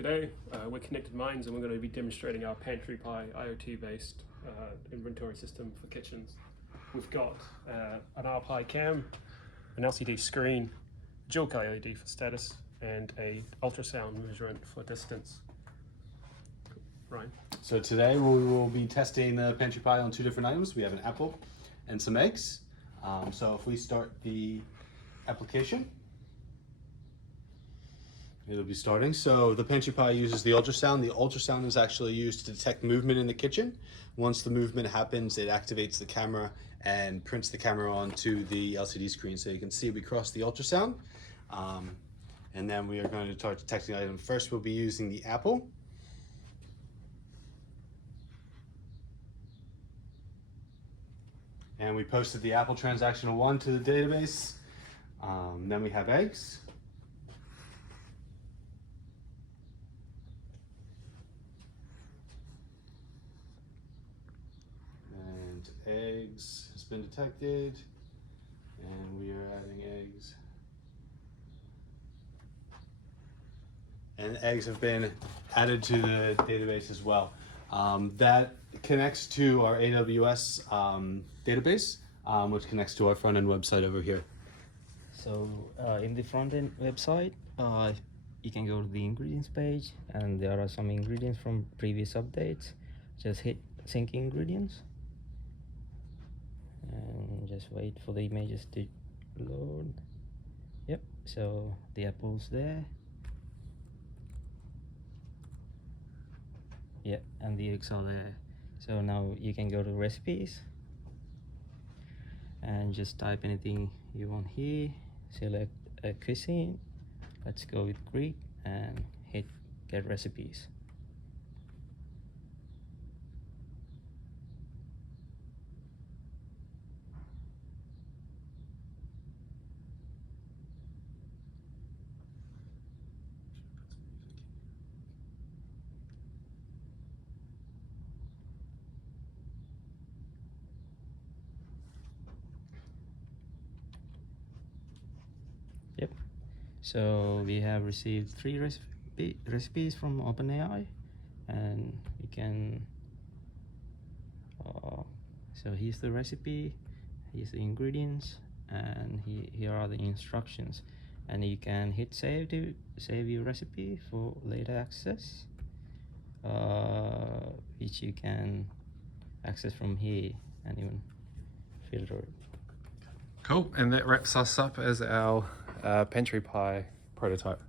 G'day, we're Connected Minds and we're going to be demonstrating our Pantry Pi IoT-based inventory system for kitchens. We've got an RPi cam, an LCD screen, dual LED for status, and a ultrasound measurement for distance. Ryan? So today we will be testing the Pantry Pi on two different items. We have an apple and some eggs. So if we start the application, it'll be starting. So the Pantry Pi uses the ultrasound. The ultrasound is actually used to detect movement in the kitchen. Once the movement happens, it activates the camera and prints the camera onto the LCD screen. So you can see we cross the ultrasound. And then we are going to start detecting the item. First, we'll be using the apple. And we posted the apple transactional 1 to the database. Then we have eggs. And eggs has been detected. And we are adding eggs. And eggs have been added to the database as well. That connects to our AWS database, which connects to our front-end website over here. So in the front-end website, you can go to the ingredients page, and there are some ingredients from previous updates. Just hit sync ingredients and just wait for the images to load. Yep, so the apple's there. Yeah, and the eggs are there. So now you can go to recipes and just type anything you want here. Select a cuisine. Let's go with Greek and hit get recipes. Yep. So we have received 3 recipes from OpenAI, and you can. So here's the recipe, here's the ingredients, and here are the instructions. And you can hit save to save your recipe for later access, which you can access from here and even filter it. Cool, and that wraps us up as our Pantry Pi prototype.